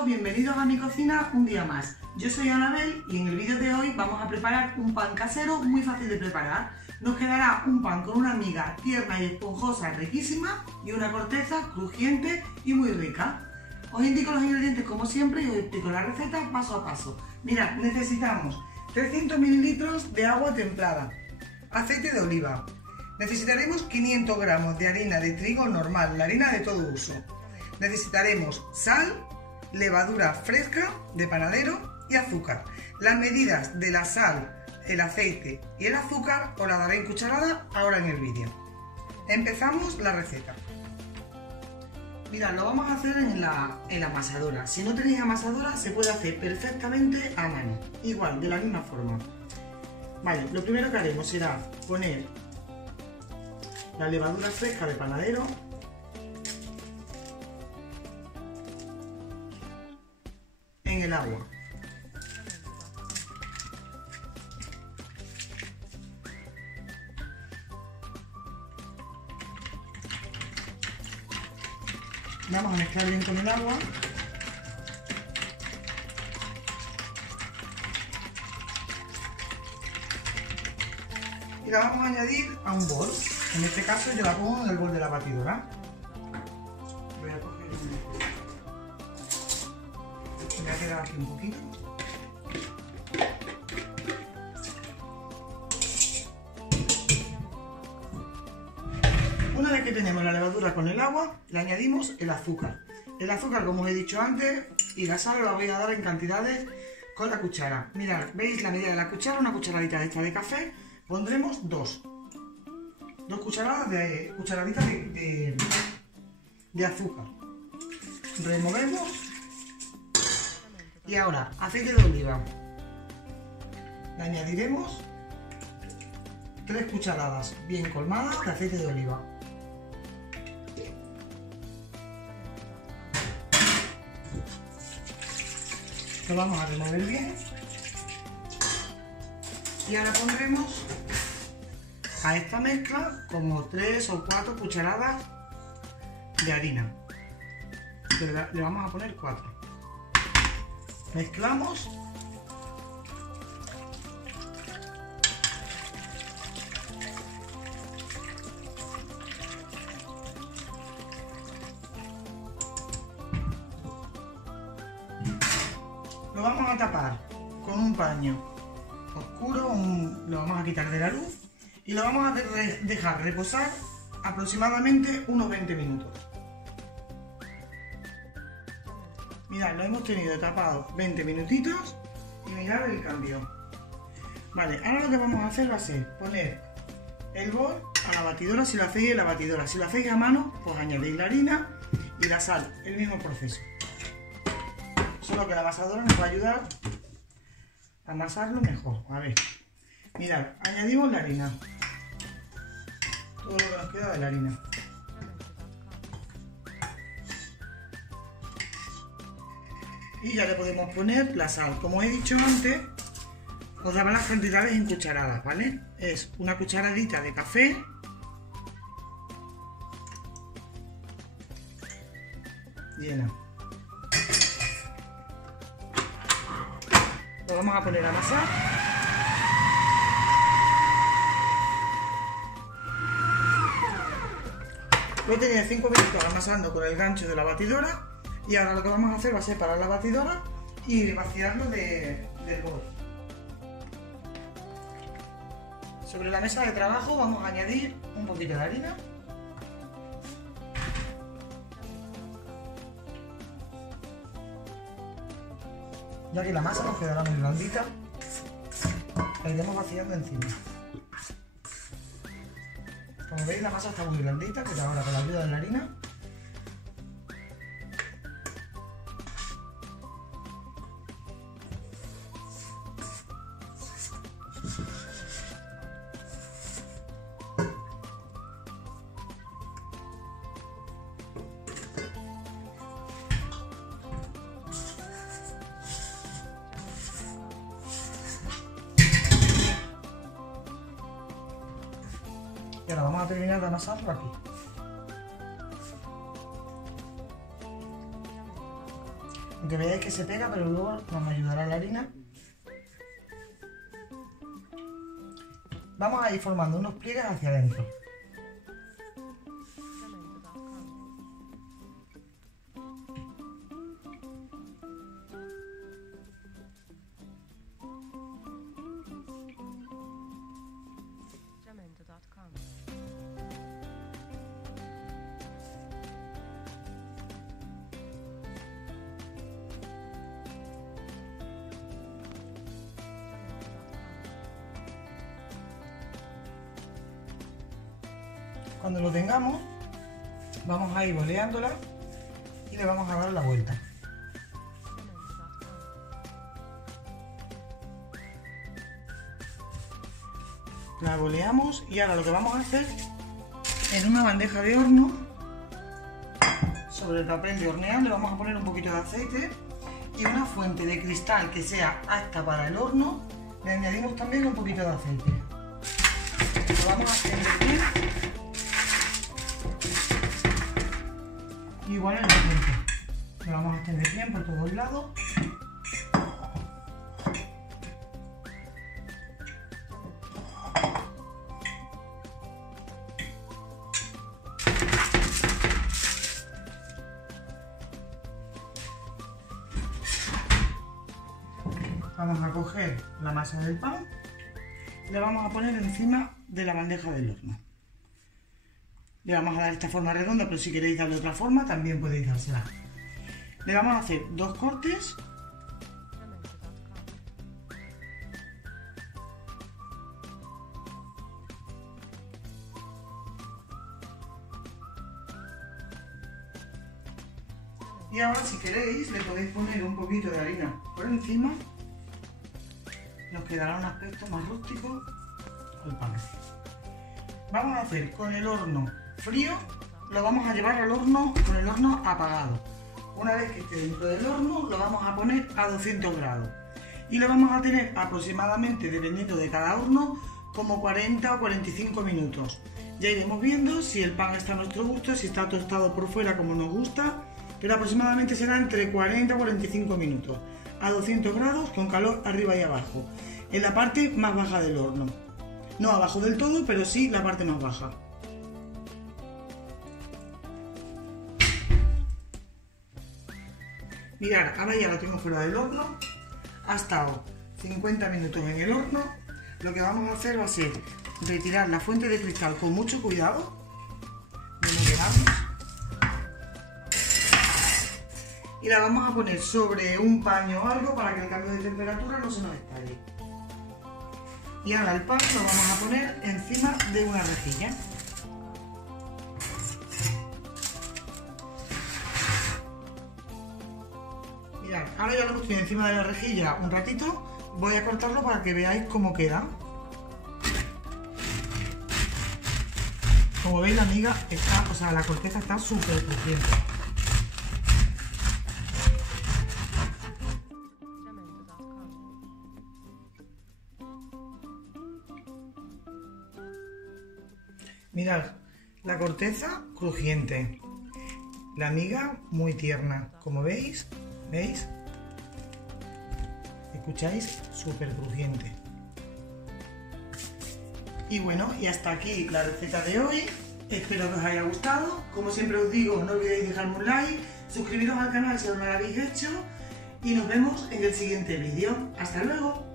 todos, bienvenidos a mi cocina un día más. Yo soy Anabel y en el vídeo de hoy vamos a preparar un pan casero muy fácil de preparar. Nos quedará un pan con una miga tierna y esponjosa, riquísima, y una corteza crujiente y muy rica. Os indico los ingredientes como siempre y os explico la receta paso a paso. Mirad, necesitamos 300 ml de agua templada, aceite de oliva, necesitaremos 500 gramos de harina de trigo normal, la harina de todo uso. Necesitaremos sal, levadura fresca de panadero y azúcar. Las medidas de la sal, el aceite y el azúcar os las daré en cucharada ahora en el vídeo. Empezamos la receta. Mirad, lo vamos a hacer en la amasadora. Si no tenéis amasadora se puede hacer perfectamente a mano, igual, de la misma forma. Vale, lo primero que haremos será poner la levadura fresca de panadero en el agua. Vamos a mezclar bien con el agua. Y la vamos a añadir a un bol. En este caso yo la pongo en el bol de la batidora. Voy a coger me voy a quedar aquí un poquito. Una vez que tenemos la levadura con el agua, le añadimos el azúcar. El azúcar, como os he dicho antes, y la sal la voy a dar en cantidades con la cuchara. Mirad, ¿veis la medida de la cuchara? Una cucharadita de esta de café. Pondremos dos cucharaditas de azúcar. Removemos. Y ahora, aceite de oliva. Le añadiremos 3 cucharadas bien colmadas de aceite de oliva. Lo vamos a remover bien. Y ahora pondremos a esta mezcla como 3 o 4 cucharadas de harina. Le vamos a poner 4. Mezclamos. Lo vamos a tapar con un paño oscuro, lo vamos a quitar de la luz y lo vamos a dejar reposar aproximadamente unos 20 minutos. Mirad, lo hemos tenido tapado 20 minutitos y mirad el cambio. Vale, ahora lo que vamos a hacer va a ser poner el bol a la batidora si lo hacéis en la batidora. Si lo hacéis a mano, pues añadís la harina y la sal, el mismo proceso. Solo que la amasadora nos va a ayudar a amasarlo mejor. A ver, mirad, añadimos la harina. Todo lo que nos queda de la harina. Y ya le podemos poner la sal. Como he dicho antes, os daba las cantidades en cucharadas, ¿vale? Es una cucharadita de café, llena. Lo vamos a poner a amasar. Lo he tenido 5 minutos amasando con el gancho de la batidora. Y ahora lo que vamos a hacer va a separar la batidora y vaciarlo del bol. Sobre la mesa de trabajo vamos a añadir un poquito de harina. Ya que la masa nos quedará muy blandita, la iremos vaciando encima. Como veis, la masa está muy blandita, pero ahora con la ayuda de la harina y ahora vamos a terminar de amasarlo aquí. Aunque veáis que se pega, pero luego nos ayudará la harina. Vamos a ir formando unos pliegues hacia adentro. Cuando lo tengamos, vamos a ir boleándola y le vamos a dar la vuelta. La boleamos y ahora lo que vamos a hacer, en una bandeja de horno, sobre el papel de hornear, le vamos a poner un poquito de aceite y una fuente de cristal que sea apta para el horno. Le añadimos también un poquito de aceite. Lo vamos a extender bien. Igual en el centro. Lo vamos a extender bien por todos lados. Vamos a coger la masa del pan y la vamos a poner encima de la bandeja del horno. Le vamos a dar esta forma redonda, pero si queréis darle otra forma, también podéis dársela. Le vamos a hacer 2 cortes. Y ahora, si queréis, le podéis poner un poquito de harina por encima. Nos quedará un aspecto más rústico al pan. Vamos a hacer con el horno frío, lo vamos a llevar al horno con el horno apagado. Una vez que esté dentro del horno, lo vamos a poner a 200 grados. Y lo vamos a tener aproximadamente, dependiendo de cada horno, como 40 o 45 minutos. Ya iremos viendo si el pan está a nuestro gusto, si está tostado por fuera como nos gusta, pero aproximadamente será entre 40 y 45 minutos, a 200 grados, con calor arriba y abajo, en la parte más baja del horno. No abajo del todo, pero sí la parte más baja. Mirad, ahora ya lo tengo fuera del horno. Ha estado 50 minutos en el horno. Lo que vamos a hacer va a ser retirar la fuente de cristal con mucho cuidado. Y la vamos a poner sobre un paño o algo para que el cambio de temperatura no se nos estalle. Y ahora el pan lo vamos a poner encima de una rejilla. Mirad, ahora ya lo hemos tenido encima de la rejilla un ratito. Voy a cortarlo para que veáis cómo queda. Como veis, la miga está, o sea, la corteza está súper crujiente. Mirad, la corteza crujiente, la miga muy tierna, como veis, ¿veis? ¿Escucháis? Súper crujiente. Y bueno, y hasta aquí la receta de hoy. Espero que os haya gustado. Como siempre os digo, no olvidéis dejarme un like, suscribiros al canal si aún no lo habéis hecho y nos vemos en el siguiente vídeo. ¡Hasta luego!